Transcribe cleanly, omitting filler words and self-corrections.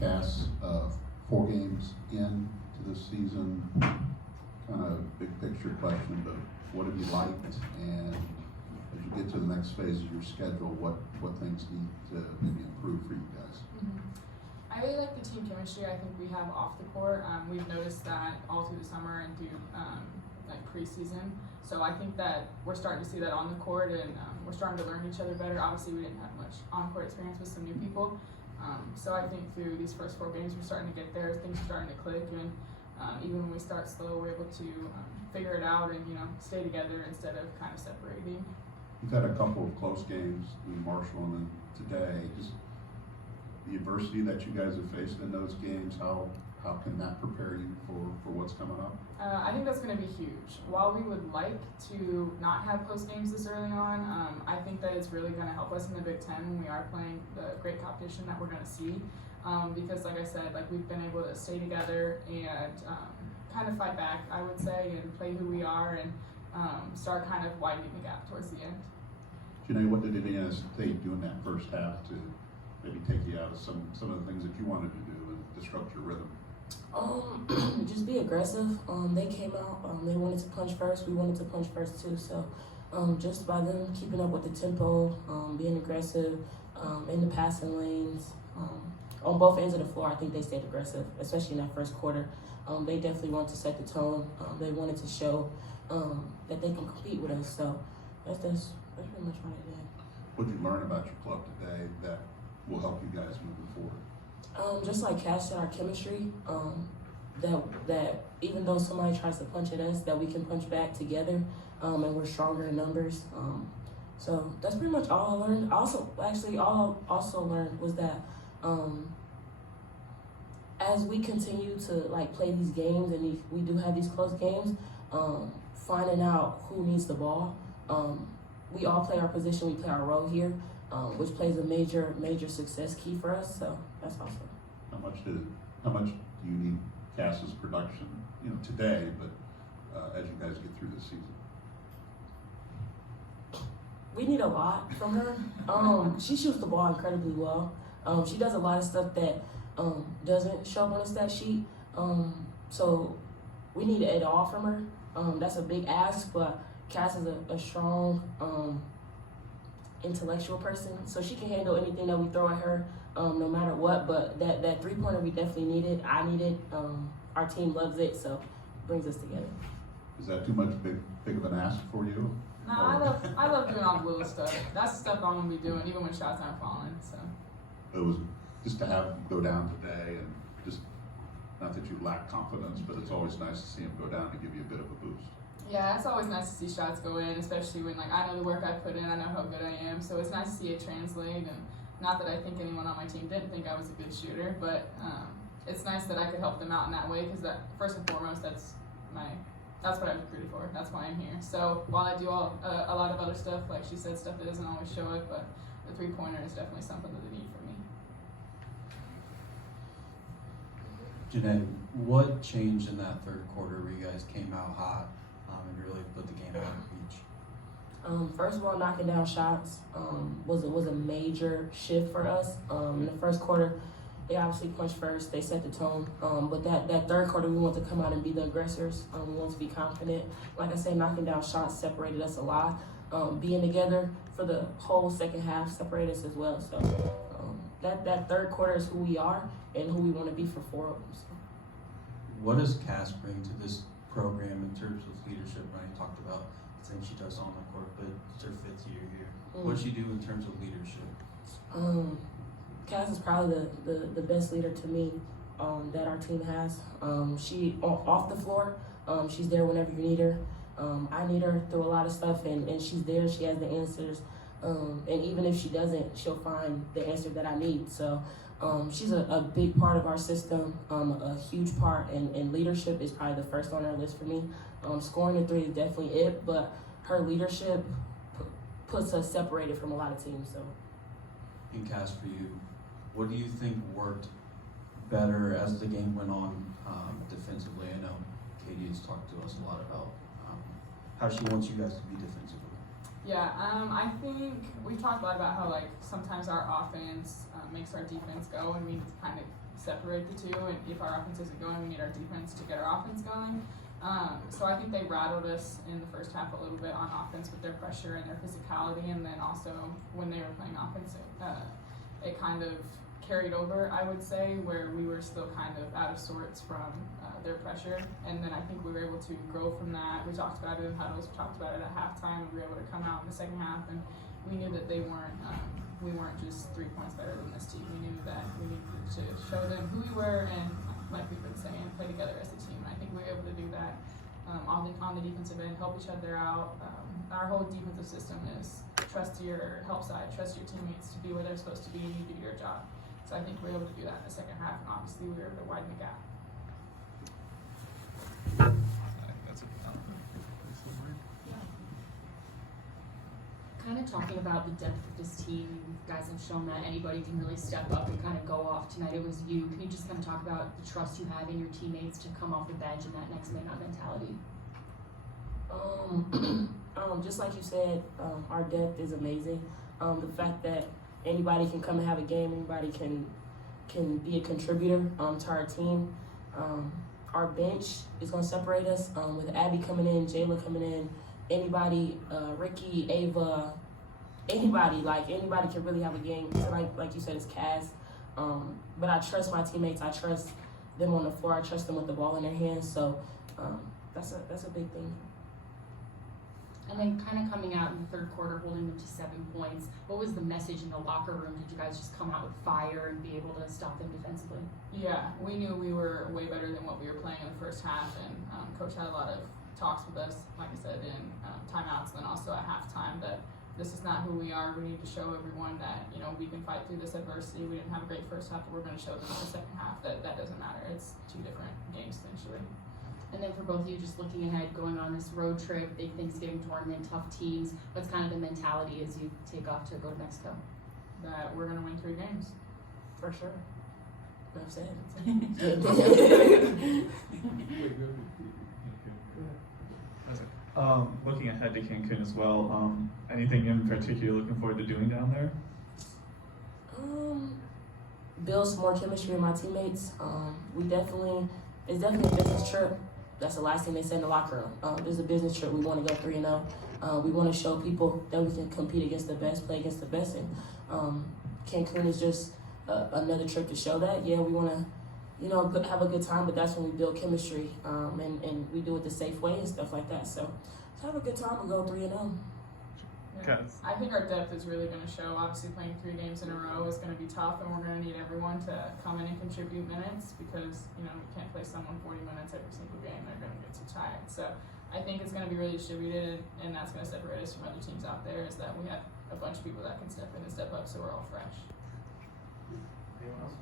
Cass, 4 games into this season, kind of big picture question, but what have you liked? And as you get to the next phase of your schedule, what things need to maybe improve for you guys? I really like the team chemistry I think we have off the court. We've noticed that all through the summer and through like preseason. So I think that we're starting to see that on the court, and we're starting to learn each other better. Obviously, we didn't have much on-court experience with some new people. So I think through these first 4 games, we're starting to get there. Things are starting to click, and even when we start slow, we're able to figure it out and stay together instead of kind of separating. You've had a couple of close games in Marshall and then today. Just the adversity that you guys have faced in those games, how can that prepare you for what's coming up? I think that's going to be huge. While we would like to not have close games this early on, I think that it's really going to help us in the Big Ten when we are playing the great competition that we're going to see. Because like I said, we've been able to stay together and kind of fight back, I would say, and play who we are and start kind of widening the gap towards the end. Jeanae, what did Indiana State do in that first half to maybe take you out of some of the things that you wanted to do and disrupt your rhythm? Just be aggressive. They came out, they wanted to punch first, we wanted to punch first too, so just by them keeping up with the tempo, being aggressive in the passing lanes, on both ends of the floor, I think they stayed aggressive, especially in that first quarter. They definitely wanted to set the tone. They wanted to show that they can compete with us, so that's pretty much what I did. What did you learn about your club today that will help you guys moving forward? Just like Cash said, our chemistry, that even though somebody tries to punch at us, that we can punch back together, and we're stronger in numbers. So that's pretty much all I learned. All I also learned was that as we continue to play these games and we do have these close games, finding out who needs the ball. We all play our position, we play our role here, which plays a major success key for us. So that's awesome. How much do you need Cass's production, today, but as you guys get through the season? We need a lot from her. She shoots the ball incredibly well. She does a lot of stuff that doesn't show up on the stat sheet. So we need it all from her. That's a big ask, but Cass is a strong, intellectual person, so she can handle anything that we throw at her, no matter what. But that 3-pointer we definitely need it. I need it. Our team loves it, so it brings us together. Is that too much big of an ask for you? No, I love doing all the little stuff. That's the stuff I'm gonna be doing, even when shots aren't falling. So It was just to have him go down today, and just not that you lack confidence, but it's always nice to see him go down to give you a bit of a boost. yeah, it's always nice to see shots go in, especially when I know the work I put in, I know how good I am. So it's nice to see it translate, and not that I think anyone on my team didn't think I was a good shooter, but it's nice that I could help them out in that way, because that first and foremost, that's what I recruited for. That's why I'm here. So while I do a lot of other stuff, like she said, stuff that doesn't always show it, but the 3-pointer is definitely something that they need from me. Jeanae, what changed in that third quarter where you guys came out hot and really put the game out of reach? First of all, knocking down shots was a major shift for us. In the first quarter, they obviously punched first. They set the tone. But that third quarter, we want to come out and be the aggressors. We want to be confident. Like I said, knocking down shots separated us a lot. Being together for the whole second half separated us as well. So that third quarter is who we are and who we want to be for 4 of them. So. What does Cass bring to this program in terms of leadership? Ryan talked about the things she does on the court, but it's her 5th year here. What does she do in terms of leadership? Cass is probably the best leader to me that our team has. She off the floor, she's there whenever you need her. I need her through a lot of stuff, and she's there. She has the answers, and even if she doesn't, she'll find the answer that I need. So she's a big part of our system, a huge part, and leadership is probably the first on our list for me. Scoring the 3 is definitely it, but her leadership puts us separated from a lot of teams. So. And Cass, for you, what do you think worked better as the game went on defensively? I know Katie has talked to us a lot about how she wants you guys to be defensively. Yeah, I think we've talked a lot about how like sometimes our offense makes our defense go, and we need to kind of separate the two. And if our offense isn't going, we need our defense to get our offense going. So I think they rattled us in the first half a little bit on offense with their pressure and their physicality, and then also when they were playing offense, it kind of carried over, I would say, where we were still kind of out of sorts from their pressure. And then I think we were able to grow from that. We talked about it in huddles, we talked about it at halftime. We were able to come out in the second half, and we knew that we weren't just 3 points better than this team. We knew that we needed to show them who we were and, like we've been saying, play together as a team. I think we were able to do that on the defensive end, help each other out. Our whole defensive system is trust your help side, trust your teammates to be where they're supposed to be, and you do your job. So I think we were able to do that in the second half, and obviously we were able to widen the gap. That's it. Kind of talking about the depth of this team, you guys have shown that anybody can really step up and kind of go off. Tonight it was you. Can you just kind of talk about the trust you have in your teammates to come off the bench and that next man up mentality? Just like you said, our depth is amazing. The fact that anybody can come and have a game, anybody can be a contributor to our team. Our bench is going to separate us with Abby coming in, Jayla coming in, anybody, Ricky, Ava, anybody can really have a game. Like you said, it's Cass. But I trust my teammates. I trust them on the floor. I trust them with the ball in their hands. So that's a big thing. And then kind of coming out in the third quarter, holding them to 7 points. What was the message in the locker room? Did you guys just come out with fire and be able to stop them defensively? Yeah, we knew we were way better than what we were playing in the first half, and Coach had a lot of talks with us, like I said, in timeouts and then also at halftime, that this is not who we are. We need to show everyone that, we can fight through this adversity. We didn't have a great first half, but we're going to show them in the second half that doesn't matter. It's two different games, essentially. And then for both of you, just looking ahead, going on this road trip, big Thanksgiving tournament, tough teams, what's kind of the mentality as you take off to go to Mexico? That we're going to win 3 games. For sure. Enough said. Looking ahead to Cancun as well, anything in particular looking forward to doing down there? Build some more chemistry with my teammates. It's definitely a business trip. That's the last thing they said in the locker room. It's a business trip. We want to go 3-0. We want to show people that we can compete against the best, play against the best. And Cancun is just another trip to show that. Yeah, we want to, have a good time, but that's when we build chemistry, and we do it the safe way and stuff like that. So have a good time and go 3-0. Yeah. Okay. I think our depth is really going to show. Obviously, playing 3 games in a row is going to be tough, and we're going to need everyone to come in and contribute minutes because, we can't play someone 40 minutes every single game. They're going to get too tired. So I think it's going to be really distributed, and that's going to separate us from other teams out there, is that we have a bunch of people that can step in and step up, so we're all fresh. Anyone else?